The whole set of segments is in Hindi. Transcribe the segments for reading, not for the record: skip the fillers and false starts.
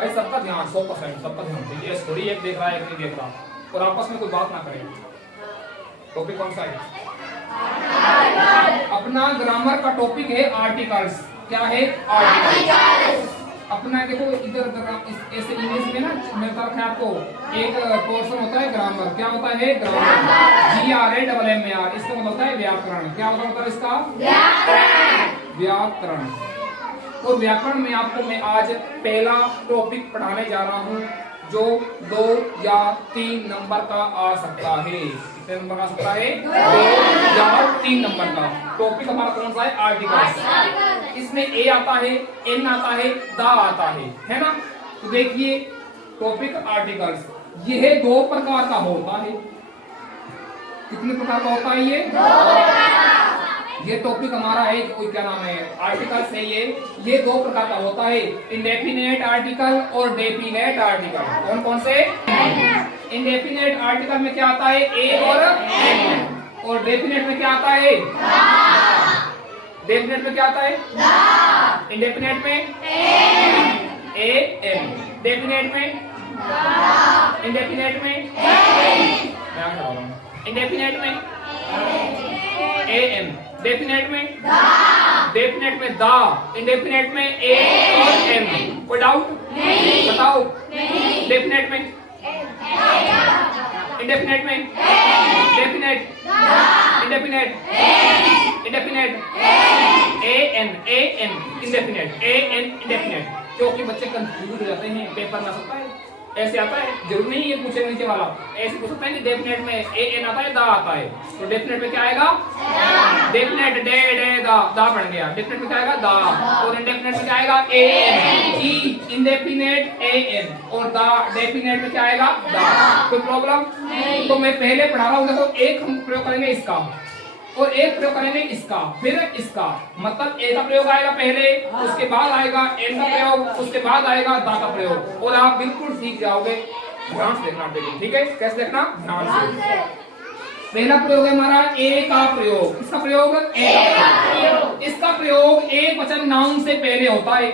भाई सबका ध्यान 100% सबका ध्यान चाहिए। ये थोड़ी एक देख रहा है एक नहीं देख रहा, और आपस में कोई बात ना करें। टॉपिक कौन सा है? अपना ग्रामर का टॉपिक है आर्टिकल्स। क्या है? आर्टिकल्स। अपना देखो इधर ऐसे इंग्लिश में ना मिलता रखा है आपको एक पोर्शन होता है ग्रामर। क्या होता है? ग्रामर। GRAMMAR। इसका मतलब होता है व्याकरण। क्या होता है इसका? व्याकरण। तो व्याकरण में आपको मैं आज पहला टॉपिक पढ़ाने जा रहा हूँ जो 2 या 3 नंबर का आ सकता है। कितने नंबर आ सकता है? 2 या 3 नंबर का। टॉपिक हमारा कौन सा है? आर्टिकल्स। इसमें ए आता है, एन आता है, दा आता है ना? तो देखिए टॉपिक आर्टिकल्स, यह 2 प्रकार का होता है। कितने प्रकार का होता है ये टॉपिक हमारा है। कोई क्या नाम है? आर्टिकल्स है ये 2 प्रकार का होता है, इंडेफिनेट आर्टिकल और डेफिनेट आर्टिकल। कौन कौन से? इंडेफिनेट आर्टिकल में क्या आता है? ए और एन। और डेफिनेट में क्या आता है? डेफिनेट में क्या आता है? इंडेफिनेट में ए एन। डेफिनेट में इंडेफिनेट में इंडेफिनेट में ए एन। डेफिनेट में डेफिनेट में दा। इंडेफिनेट में ए और एम। कोई डाउट? बताओ। डेफिनेट में इंडेफिनेट में definite indefinite indefinite A N indefinite A N indefinite. क्योंकि बच्चे कंफ्यूज हो जाते हैं, पेपर में सकता है ऐसे आता है, जरूर नहीं ये पूछेगा नीचे वाला, ऐसे पूछ सकता है कि डेफिनेट में ए एन आता है, दा आता है। तो डेफिनेट में क्या आएगा? डेफिनेट डे डे दा बन गया। डेफिनेट में क्या आएगा? दा। और इंडेफिनेट में क्या आएगा? A N. E indefinite A N और दा डेफिनेट में क्या आएगा? दा। कोई प्रॉब्लम? तो मैं पहले पढ़ा रहा हूँ, देखो एक हम प्रयोग करेंगे इसका और एक प्रयोग करेंगे इसका, फिर इसका। मतलब ए का प्रयोग आएगा पहले, उसके बाद आएगा एन का प्रयोग, उसके बाद आएगा दा का प्रयोग, और आप बिल्कुल सीख जाओगे। ध्यान से देखना बेटे, ठीक है? कैसे देखना? ध्यान से। पहला प्रयोग है हमारा ए का प्रयोग। इसका प्रयोग ए का प्रयोग। इसका प्रयोग एक वचन नाउन से पहले होता है।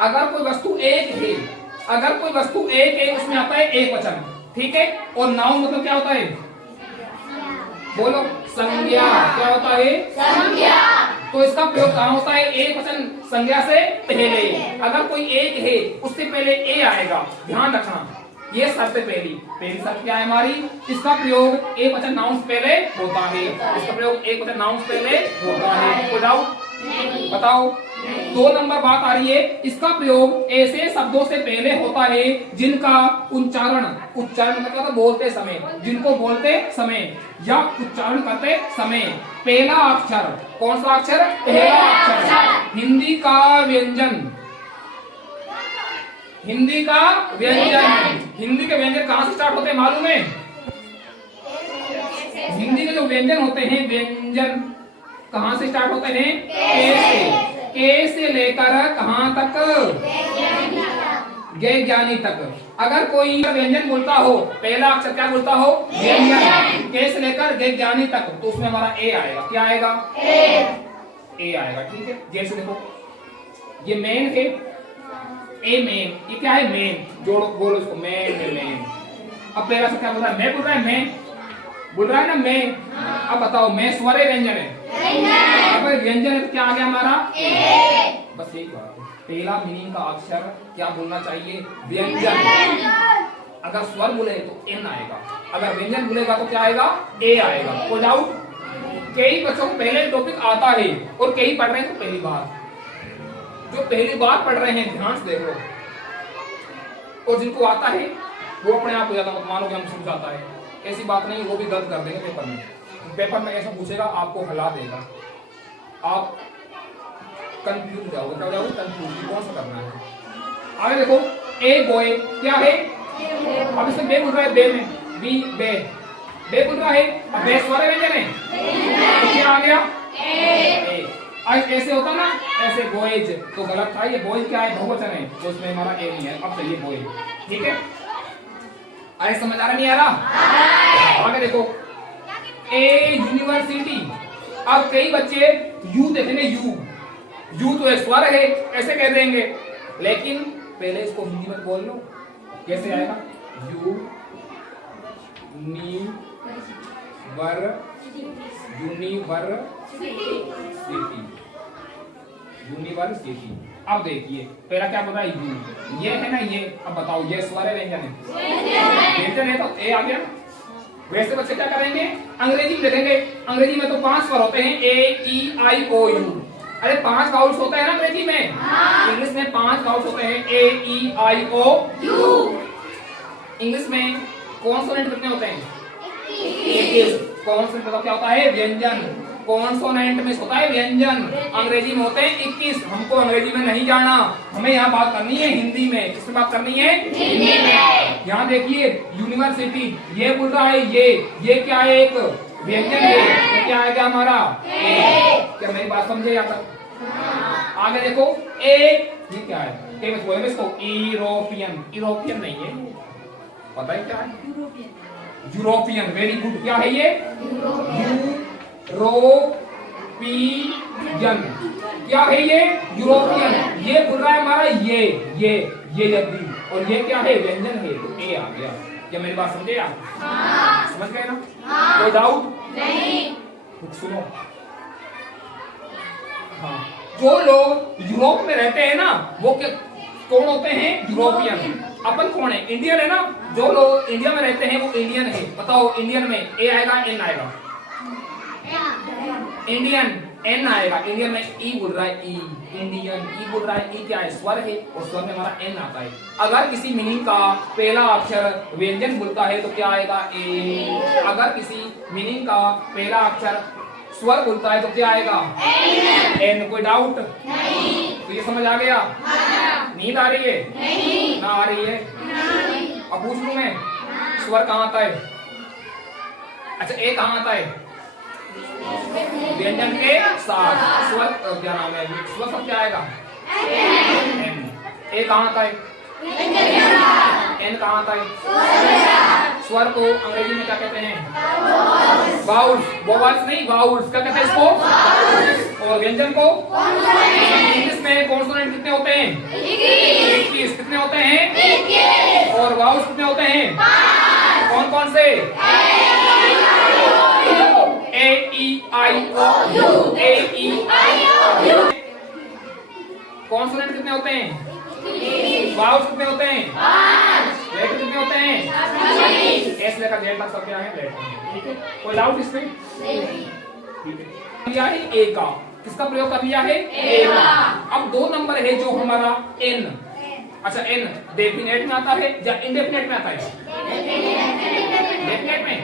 अगर कोई वस्तु एक है, अगर कोई वस्तु एक है उसमें आता है एक वचन, ठीक है? और नाउन मतलब क्या होता है? बोलो। संज्ञा। क्या होता है? संज्ञा। तो इसका प्रयोग कहाँ होता है? एक वचन संज्ञा से पहले। अगर कोई एक है उससे पहले ए आएगा, ध्यान रखना। ये शर्त पहली शर्त क्या है हमारी? इसका प्रयोग एक वचन नाउन से पहले होता है। इसका प्रयोग एक वचन नाउन से पहले होता है। कोई डाउट? बताओ। 2 नंबर बात आ रही है, इसका प्रयोग ऐसे शब्दों से पहले होता है जिनका उच्चारण मतलब बोलते समय, जिनको बोलते समय या उच्चारण करते समय पहला अक्षर, कौन सा अक्षर? पहला अक्षर। हिंदी का व्यंजन। हिंदी का व्यंजन। हिंदी के व्यंजन कहाँ से स्टार्ट होते हैं मालूम है? हिंदी के जो व्यंजन होते हैं, व्यंजन कहाँ से स्टार्ट होते हैं? के से। के से लेकर कहाँ तक? गे ज्ञानी तक। अगर कोई व्यंजन बोलता हो, पहला अक्षर क्या बोलता हो? व्यंजन। के से लेकर गे ज्ञानी तक, तो उसमें हमारा ए आएगा। क्या आएगा? ए आएगा, ठीक है? जैसे देखो ये मेन है, ए मेन। ये क्या है? मेन। जोड़ो, बोलो इसको, मेन में मेन। अब पहला से क्या बोल रहा है? मैं बोल रहा है, मैं बोल रहा है ना, मैं। अब बताओ, मैं स्वर है व्यंजन है? अब व्यंजन है तो क्या आ गया हमारा? ए। बस एक बात है, पहला मीनिंग का अक्षर क्या बोलना चाहिए? व्यंजन। अगर स्वर बोले तो एन आएगा, अगर व्यंजन बोलेगा तो क्या आएगा? ए आएगा। कोई डाउट? कई बच्चों को पहले टॉपिक आता है और कई पढ़ रहे हैं तो पहली बार। जो पहली बार पढ़ रहे हैं ध्यान से देखो, और जिनको आता है वो अपने आप हो जाता है, मानो कि हम समझ आता है। ऐसी बात नहीं, वो भी गलत कर देंगे पेपर में। पेपर में ऐसा पूछेगा, आपको हिला देगा, आप कंफ्यूज जाओगे। क्या जाओगे? कंफ्यूज। कौन सा करना है? आगे देखो, ए बॉय क्या है? अब इसमें बे बोल रहा है, बे में बी बे बे बोल रहा है। अब बे स्वर व्यंजन है, क्या आ गया? ए। ऐसे होता ना, ऐसे बॉयज तो गलत था। ये बॉयज क्या है? बहुवचन है, तो उसमें हमारा ए नहीं है। अब चाहिए बॉय, ठीक है? अरे समझ आ रहा नहीं आ रहा? आगे देखो, ए यूनिवर्सिटी। अब कई बच्चे यू देखेंगे, यू तो एक स्वर है ऐसे कह देंगे, लेकिन पहले इसको हिंदी में बोल लो, कैसे आएगा? यूनिवर्सिटी। अब देखिए पहला क्या पता है? यू, ये है ना ये। अब बताओ ये स्वर है व्यंजन है? व्यंजन है तो ए आ गया। वैसे बच्चे क्या करेंगे? अंग्रेजी में लिखेंगे। अंग्रेजी में तो 5 स्वर होते हैं, ए ई आई ओ यू। अरे 5 वाउल्स होते हैं ना अंग्रेजी में। इंग्लिश में 5 वाउल्स होते हैं, ए E I O you. English में कॉन्सोनेंट कितने होते हैं? 21। कॉन्सोनेंट मतलब क्या होता है? व्यंजन। कॉन्सोनेंट में होता है व्यंजन, अंग्रेजी में होते हैं 21। हमको अंग्रेजी में नहीं जाना, हमें यहाँ बात करनी है हिंदी में। किसमें बात करनी है? हिंदी में। यहाँ देखिए यूनिवर्सिटी, ये बोल रहा है ये क्या है? एक व्यंजन है। तो क्या आएगा हमारा? ए। क्या मेरी बात समझे यहाँ तक? आगे देखो ए, ये क्या है? ए में बोलेंगे इसको यूरोपियन। यूरोपियन नहीं है, पता है क्या है? यूरोपियन। Very good. क्या है ये? यूरोपियन। क्या है ये? यूरोपियन। ये बोल रहा है हमारा ये जल्दी। और ये क्या है? व्यंजन है, तो ए आ गया। क्या मेरी बात समझे आप? समझ गए ना? कोई डाउट नहीं? सुनो, हाँ, जो लोग यूरोप में रहते हैं ना, वो कौन होते हैं? यूरोपियन। अपन कौन है? इंडियन है ना। जो लोग इंडिया में रहते हैं वो इंडियन है। बताओ इंडियन में ए आएगा, एन आएगा? इंडियन एन आएगा। इंडियन में ई बोल रहा है, ई इंडियन। ई बोल रहा है, ई क्या है? स्वर है, और स्वर में हमारा एन आता है। अगर किसी मीनिंग का पहला अक्षर व्यंजन बोलता है तो क्या आएगा? ए। अगर किसी मीनिंग का पहला अक्षर स्वर बोलता है तो क्या आएगा? एन। कोई डाउट नहीं? तो ये समझ आ गया? नींद आ रही है? नहीं। ना आ रही है? नहीं। अब पूछ लूं मैं, स्वर कहाँ आता है? अच्छा, ए कहाँ आता है? व्यंजन के साथ। स्वर क्या नाम है? स्वर सब क्या आएगा? एन। ए कहाँ आता है? एन कहाँ आता है? स्वर को अंग्रेजी में क्या कहते हैं? वाउल्स। वोवल्स नहीं, वाउल्स। क्या कहते हैं इसको? और व्यंजन को? इंग्लिश में कॉन्सोनेंट कितने होते हैं? 21। कितने होते हैं? 21। और वाउल्स कितने होते हैं? 5। कौन कौन से? A E I O U. A E I O U. Consonant कितने होते हैं? 20। वाउल्स कितने होते हैं? 5। लेटर कितने होते हैं? 26। एस लेकर जेड तक सब क्या है? लेटर। ठीक है, कोई डाउट इसमें? नहीं। ठीक है, किया है ए का। किसका प्रयोग कर लिया है? ए का। अब 2 नंबर है जो हमारा एन। अच्छा, एन डेफिनेट में आता है या इंडेफिनेट में आता है? डेफिनेट में।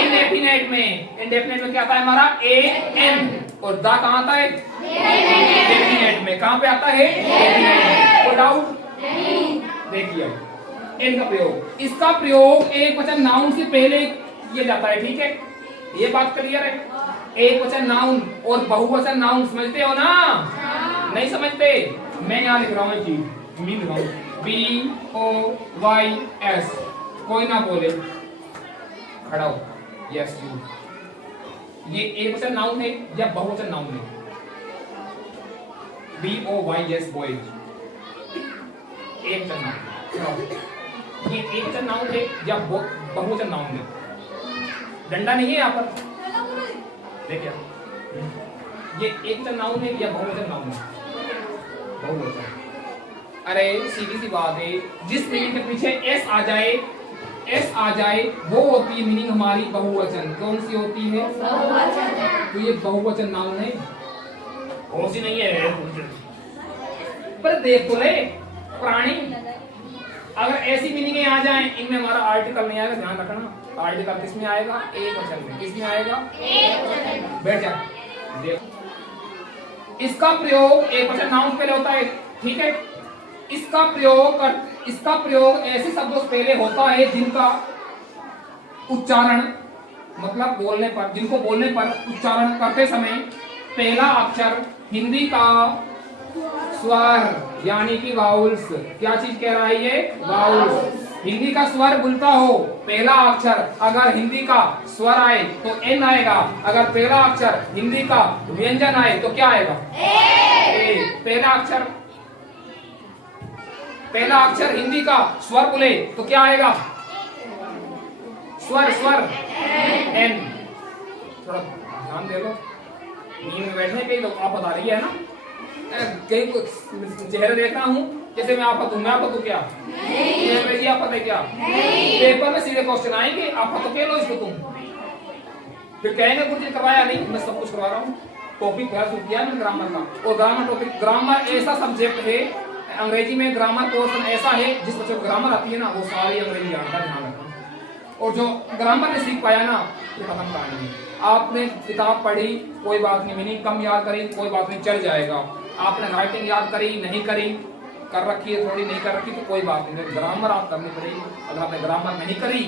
इंडेफिनेट में। इंडेफिनेट में क्या आता है हमारा? A N. और दा कहाँ आता है? डेफिनेट में। कहाँ पे आता है? डेफिनेट। कोई डाउट नहीं? देखिए एन का प्रयोग, इसका प्रयोग एक वचन नाउन से पहले किया जाता है। ठीक है, ये बात क्लियर है? एक वचन नाउन और बहुवचन नाउन समझते हो ना? नहीं समझते? मैं यहाँ लिख रहा हूँ एक चीज, मी लिख रहा हूँ BOYS। कोई ना बोले, खड़ा हो। Yes you. ये एक वचन नाउन है या बहुवचन नाउन है? BOYS boys. एक वचन नाउन। ये एक वचन नाउन है या बहुवचन नाउन है? डंडा नहीं है यहाँ पर, देखिए ये एक वचन नाउन है या बहुवचन नाउन है? बहुवचन। अरे सीधी सी बात है, जिस मीनिंग के पीछे एस आ जाए वो होती है मीनिंग हमारी बहुवचन। कौन सी होती है? बहुवचन। तो ये बहुवचन नाउन है? कौन सी नहीं है? पर देख तो ले, प्राणी अगर ऐसी मीनिंग आ जाए, इनमें हमारा आर्टिकल नहीं आएगा। ध्यान रखना, आर्टिकल किस में आएगा? एक वचन में। किस में आएगा? एक वचन। बैठ जा। इसका प्रयोग एक वचन नाउन पहले होता है। ठीक है, इसका प्रयोग ऐसे शब्दों से पहले होता है जिनका उच्चारण मतलब बोलने पर, जिनको बोलने पर उच्चारण करते समय पहला अक्षर हिंदी का स्वर यानी कि वाउल्स। क्या चीज कह रहा है ये? वाउल्स। हिंदी का स्वर बोलता हो, पहला अक्षर अगर हिंदी का स्वर आए तो एन आएगा। अगर पहला अक्षर हिंदी का व्यंजन आए तो क्या आएगा? ए। पहला अक्षर पहला अक्षर हिंदी का स्वर बोले तो क्या आएगा? स्वर स्वर एन। थोड़ा ध्यान दे लो, नींद में बैठने के लोग आप बता रही है ना, कहीं चेहरे देख रहा हूँ जैसे मैं आपका दूंगा, आपका तो क्या अंग्रेजी आप पता है क्या? पेपर में सीधे क्वेश्चन आएंगे, आप तो कह लो इसको तुम, फिर कहेंगे कुछ करवाया नहीं, मैं सब कुछ करवा रहा हूँ। टॉपिक किया मैंने ग्रामर का, और ग्रामर टॉपिक, ग्रामर ऐसा सब्जेक्ट है अंग्रेजी में, ग्रामर पोर्शन ऐसा है जिस बच्चे को ग्रामर आती है ना वो सारी अंग्रेजी जानता, ध्यान रखना। और जो ग्रामर ने सीख पाया ना वो खत्म कहानी है। आपने किताब पढ़ी कोई बात नहीं, मीनिंग कम याद करी कोई बात नहीं, चल जाएगा। आपने राइटिंग याद करी नहीं करी, कर रखी है थोड़ी नहीं कर रखी तो कोई बात नहीं, ग्रामर आप करनी पड़ेगी। अगर आपने ग्रामर नहीं करी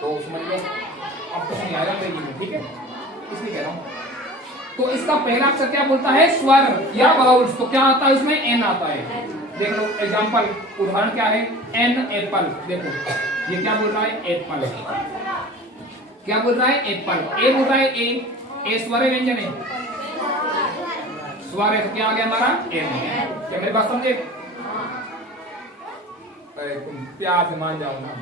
तो समझ लो आपको नहीं आएगा अंग्रेजी में, ठीक है, इसलिए कह रहा हूँ। तो इसका पहला अक्षर क्या बोलता है? स्वर या बाउल्स। तो क्या आता है इसमें? एन आता है। देख लो एग्जांपल, उदाहरण क्या है? An apple. देखो ये क्या बोल रहा है? एप्पल। क्या बोल रहा है? एप्पल। ए बोल रहा है ए स्वर है व्यंजन है? स्वर है तो क्या आ गया हमारा? एन। क्या मेरी बात समझे? तुम प्यार से मान जाओ ना,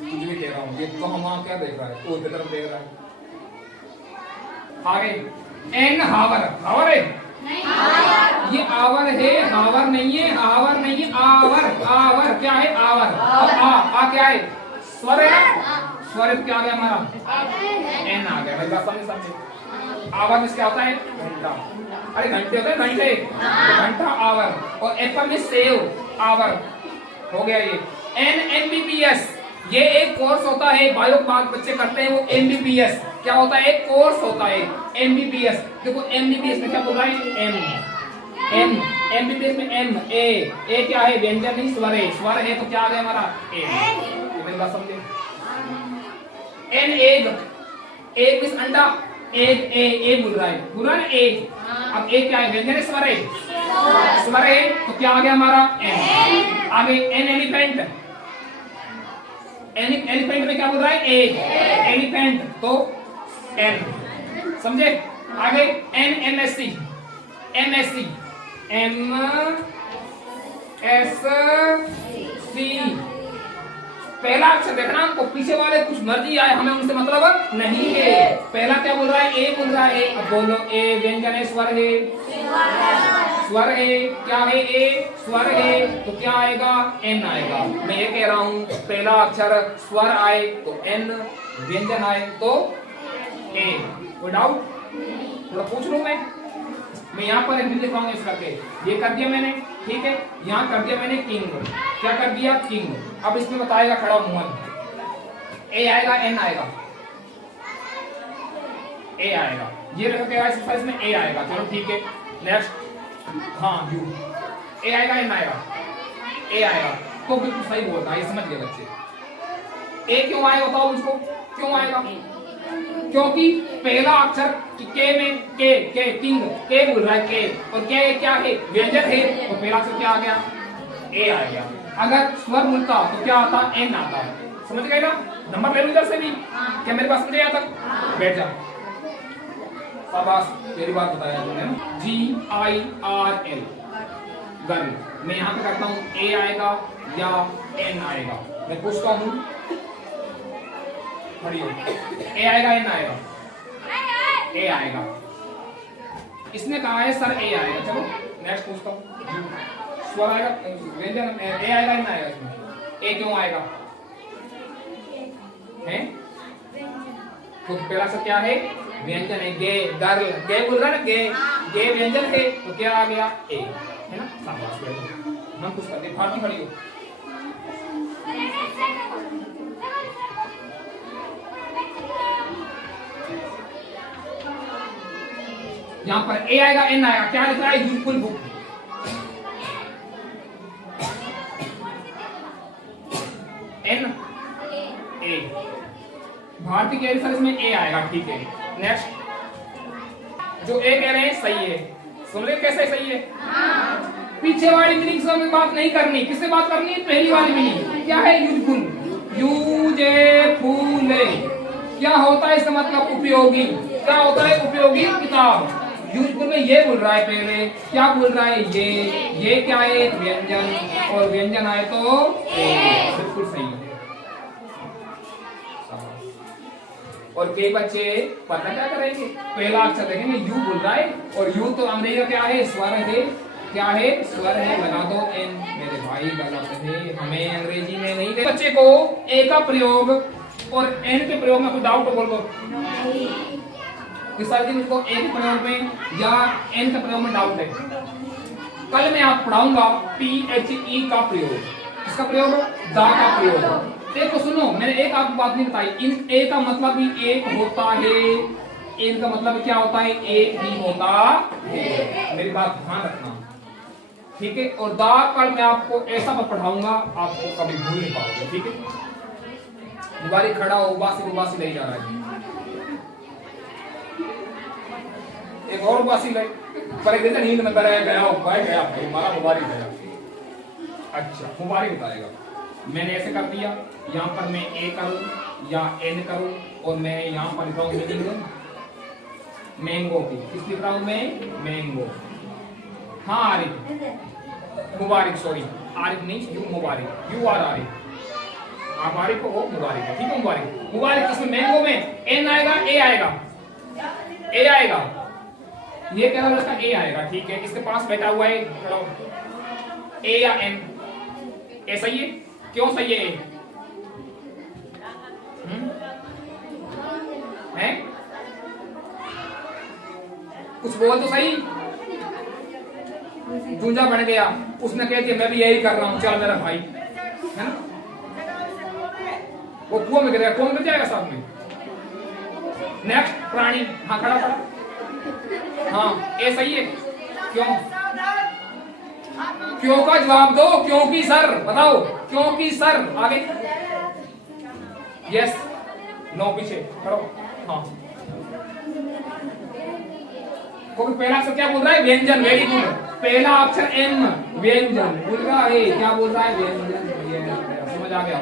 कुछ भी कह रहा हूँ। ये तो हम क्या देख रहा है? वो तरफ देख रहा है। आगे एन हावर। हावर है नहीं, ये आवर है, हावर नहीं है, आवर नहीं है, आवर। आवर क्या है? आवर। आ क्या है? स्वर है ना, स्वर क्या आ गया हमारा? एन आ गया। मेरी बात समझे? आवर में क्या होता है? घंटा। अरे घंटे होते हैं, घंटे, घंटा आवर। और एप्पल में सेव, आवर हो गया। ये एनएमबीबीएस, ये एक कोर्स होता है, बायो पार्क बच्चे करते हैं, वो एमबीबीएस क्या होता है? एक कोर्स होता है एमबीबीएस। देखो एमबीबीएस में क्या बोल रहा है? एम। एमबीबीएस में एम। ए क्या है? व्यंजन नहीं, स्वर है। स्वर है तो क्या आ गया हमारा? ए। मेरी बात समझे? An egg. एग मींस अंडा। एग ए बोल रहा है, बोल रहा है ना एग। अब ए क्या है? व्यंजन है, स्वर है? स्वर है तो क्या आ गया हमारा? एन। आगे एन एलिफेंट। एलिफेंट में क्या बोल रहा है? एग। एलिफेंट तो एन। समझे? आगे an MSc. MSc M S C. पहला अक्षर देखना आपको, पीछे वाले कुछ मर्जी आए हमें उनसे मतलब नहीं है। पहला क्या बोल रहा है? ए बोल रहा है। अब बोलो ए व्यंजन है, स्वर है? स्वर है। क्या है? ए स्वर है तो क्या आएगा? एन आएगा। मैं ये कह रहा हूँ पहला अक्षर स्वर आए तो एन, व्यंजन आए तो ए। कोई डाउट? थोड़ा पूछ लूं मैं यहाँ पर एक लिख रहा हूँ इस करके, ये कर दिया मैंने, ठीक है। यहाँ कर दिया मैंने किंग। क्या कर दिया? किंग। अब इसमें बताएगा खड़ा मुहम्मद। ए आएगा, एन आएगा, ए आएगा। ये रखेगा इसमें ए आएगा। चलो ठीक है, नेक्स्ट। हाँ यू। ए आएगा, एन आएगा, ए आएगा। तो बिल्कुल सही बोल रहा है, ये समझ गए बच्चे। ए क्यों आएगा बताओ मुझको, क्यों आएगा? क्योंकि पहला अक्षर के में के किंग, के बोल रहा है के, और के क्या है? व्यंजन है, तो पहला अक्षर क्या आ गया? ए आ गया। अगर स्वर बोलता तो क्या आता? एन आता। समझ गए ना? नंबर ले लो इधर से भी। क्या मेरे पास समझ आया तक? बैठ जा। शाबाश, मेरी बात बताया तुमने। GIRL girl. मैं यहाँ पे करता हूँ ए आएगा या एन आएगा। मैं पूछता हूँ, ए आएगा, एन आएगा? ए आएगा। इसने कहा है सर ए आएगा। चलो नेक्स्ट पूछता हूँ, स्वर आएगा, व्यंजन ए आएगा, एन आएगा? इसमें ए क्यों आएगा? है तो पहला से क्या है? व्यंजन है। गे, गर्ल, गे बोल रहा है ना, गे, गे व्यंजन है तो क्या आ गया? ए, है ना? शाबाश बैठो, हम कुछ करते फाड़ती खड़ी हो। यहाँ पर ए आएगा, एन आएगा। क्या लिख रहा है? Useful book. एन ए, भारतीय कह रही सर इसमें ए आएगा, ठीक है। नेक्स्ट, जो ए कह रहे हैं सही है। सुन रहे कैसे सही है? पीछे वाली मीनिंग से हमें बात नहीं करनी, किससे बात करनी है? पहली वाली मीनिंग क्या है? यूजफुल। यूजफुल क्या होता है इसका मतलब? उपयोगी। क्या होता है? उपयोगी किताब। यूजफुल में ये बोल रहा है, पहले क्या बोल रहा है, ये क्या है, व्यंजन, और व्यंजन आए तो बिल्कुल सही है। और कई बच्चे पता क्या करेंगे, पहला अक्षर देखेंगे यू बोल रहा है, और यू तो अंग्रेजी का क्या है, स्वर है, क्या है, स्वर है, लगा दो एन। मेरे भाई गलत है, हमें अंग्रेजी में नहीं दे। बच्चे को ए का प्रयोग और एन के प्रयोग में कोई डाउट बोल दो, सर जी मुझको ए के प्रयोग में या एन के प्रयोग में डाउट है। कल मैं आप पढ़ाऊंगा PHE का प्रयोग, इसका प्रयोग दा का प्रयोग। देखो सुनो, मैंने एक आपको बात नहीं बताई, इन ए का मतलब भी एक होता है, एन का मतलब क्या होता है, एक ही होता है। मेरी बात ध्यान रखना, ठीक है। और दा कल मैं आपको ऐसा पढ़ाऊंगा, आपको कभी भूल नहीं पाओगे, ठीक है। दुबारी खड़ा हो, उबासी उबासी नहीं जा रहा है, एक और उबासी ले, पर एक दिन नींद में गया गया भाई हमारा मुबारक गया। अच्छा मुबारक बताएगा, मैंने ऐसे कर दिया, यहाँ पर मैं ए करूं या एन करूं, और मैं यहाँ पर लिख रहा हूं मीनिंग मैंगो की, किस लिख रहा हूं मैं, मैंगो। हाँ आरिफ, मुबारक, सॉरी आरिफ नहीं, you Mubarak, you are Arif, आप आरिफ हो, मुबारक है, ठीक है। मुबारक, मुबारक किसमें, मैंगो में एन आएगा, ए आएगा, ए आएगा, ये कह रहा लड़का ए आएगा, ठीक है। इसके पास बैठा हुआ है, ए या एन, ए सही है, क्यों सही है, हैं? कुछ बोल तो सही, जूंजा बन गया, उसने कह दिया मैं भी यही कर रहा हूं, चल मेरा भाई, है ना। वो कुआं में गिरेगा, कुआं में जाएगा साथ में। नेक्स्ट प्राणी, हाँ खड़ा खड़ा, हाँ ए सही है, क्यों, क्यों का जवाब दो, क्योंकि सर बताओ, क्योंकि सर, आगे यस, नो पीछे खड़ो, हाँ। क्योंकि पहला अक्षर क्या बोल रहा है, व्यंजन, वेरी गुड, पहला अक्षर एम, व्यंजन बोल रहा है, क्या बोल रहा है, व्यंजन, समझ आ गया।